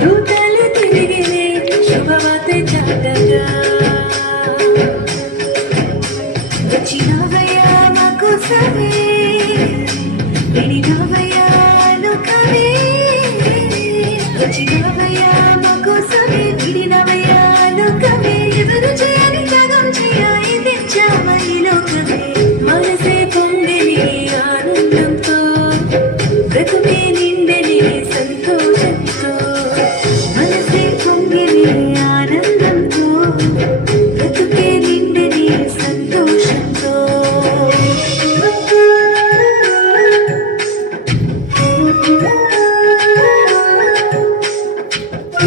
దూతలు తిరిగిరే శుభవార్త చాటగా వచ్చినవయ్యా మా కోసమే విడినవయ్యా లోకమే వచ్చినవయ్యా మా కోసమే విడినవయ్యా లోకమే